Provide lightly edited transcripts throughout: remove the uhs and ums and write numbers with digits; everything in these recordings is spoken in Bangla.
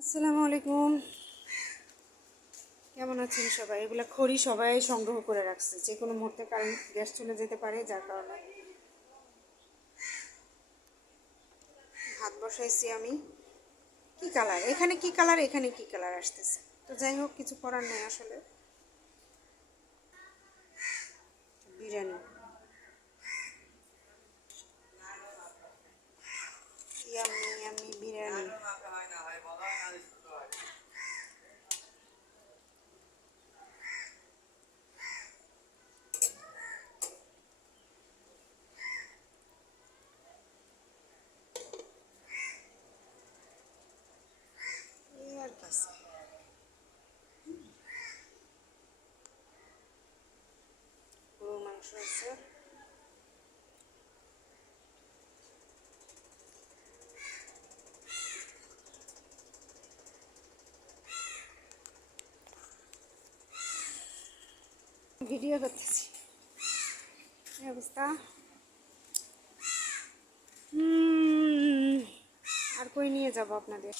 আসসালামু আলাইকুম। কেমন আছেন সবাই? এগুলা খড়ি সবাই সংগ্রহ করে রাখছে, যে কোনো মুহূর্তে কারেন্ট গ্যাস চলে যেতে পারে, যার কারণে ভাত বসাইছি আমি। কি কালার এখানে, কি কালার এখানে, কি কালার আসতেছে, তো যাই হোক, কিছু করার নেই আসলে। Biryani, yummy yummy biryani. এই আর কি আছে? গরুর মাংস আছে। ভিডিও করতেছি, এই অবস্থা। আর কই নিয়ে যাব আপনাদের?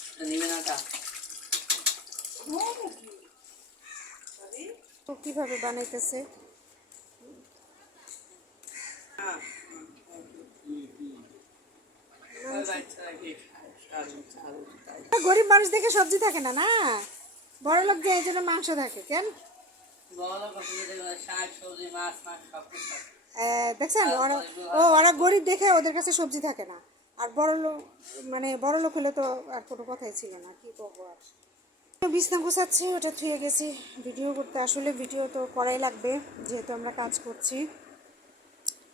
তো কিভাবে বানাইতেছে? গরিব মানুষ দেখে সবজি থাকে না, না বড় লোক যে এই জন্য মাংস থাকে। কেন দেখছেন, ওরা গরিব দেখে ওদের কাছে সবজি থাকে না। আর বড় লোক, মানে বড় লোক হলে তো আর কোনো কথাই ছিল না। কি করবো আর। বিছনা গোছাচ্ছি, ওটা থুয়ে গেছি ভিডিও করতে। আসলে ভিডিও তো করাই লাগবে, যেহেতু আমরা কাজ করছি।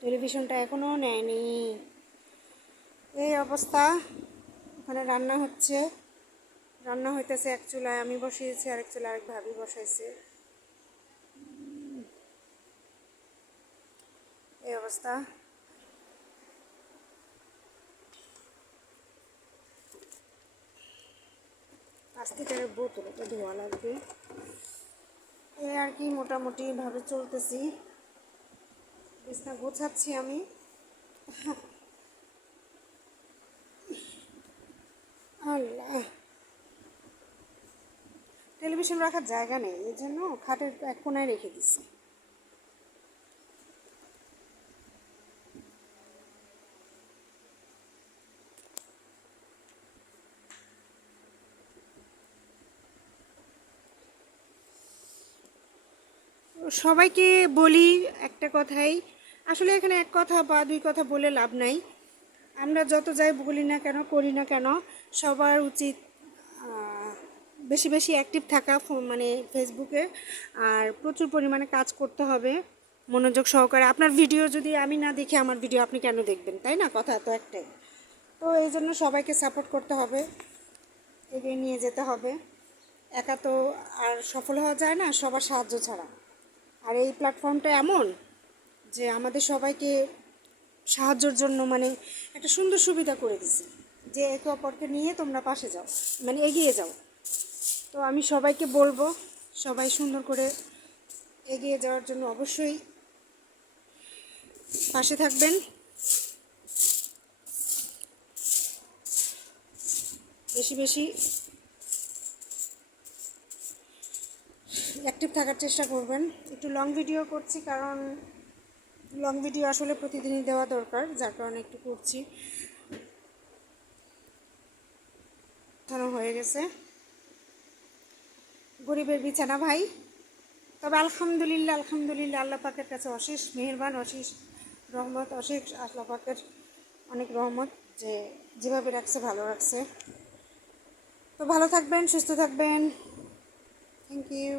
টেলিভিশনটা এখনও নেয়নি, এই অবস্থা। ওখানে রান্না হচ্ছে, রান্না হইতেছে এক চুলায় আমি বসিয়েছি, আরেক চুলায় আরেক ভাবি বসাইছে। এই অবস্থা। প্লাস্টিকের বোতল, এটা ধোয়া লাগবে। এই আর কি, মোটামুটি ভাবে চলতেছি। বিছনা গোছাচ্ছি আমি। আল্লাহ, টেলিভিশন রাখার জায়গা নেই, এই জন্য খাটের এক কোনায় রেখে দিছি। সবাইকে বলি একটা কথাই, আসলে এখানে এক কথা বা দুই কথা বলে লাভ নাই। আমরা যত যাই বলি না কেন, করি না কেন, সবার উচিত বেশি বেশি অ্যাক্টিভ থাকা, মানে ফেসবুকে। আর প্রচুর পরিমাণে কাজ করতে হবে মনোযোগ সহকারে। আপনার ভিডিও যদি আমি না দেখি, আমার ভিডিও আপনি কেন দেখবেন, তাই না? কথা তো একটাই। তো এই জন্য সবাইকে সাপোর্ট করতে হবে, এগিয়ে নিয়ে যেতে হবে। একা তো আর সফল হওয়া যায় না, সবার সাহায্য ছাড়া। আর এই প্ল্যাটফর্মটা এমন যে আমাদের সবাইকে সাহায্যের জন্য মানে একটা সুন্দর সুবিধা করে দিছি, যে একে অপরকে নিয়ে তোমরা পাশে যাও, মানে এগিয়ে যাও। তো আমি সবাইকে বলবো, সবাই সুন্দর করে এগিয়ে যাওয়ার জন্য অবশ্যই পাশে থাকবেন। বেশি বেশি অ্যাক্টিভ থাকার চেষ্টা করবেন। একটু লং ভিডিও করছি, কারণ লং ভিডিও আসলে প্রতিদিনই দেওয়া দরকার, যার কারণে একটু করছি। খানো হয়ে গেছে, গরিবের বিছানা ভাই। তবে আলহামদুলিল্লাহ, আলহামদুলিল্লাহ, আল্লাহ পাকের কাছে অশেষ মেহেরবান, অশেষ রহমত, অশেষ আল্লাহ পাকের অনেক রহমত, যে যেভাবে রাখছে ভালো রাখছে। তো ভালো থাকবেন, সুস্থ থাকবেন। Thank you.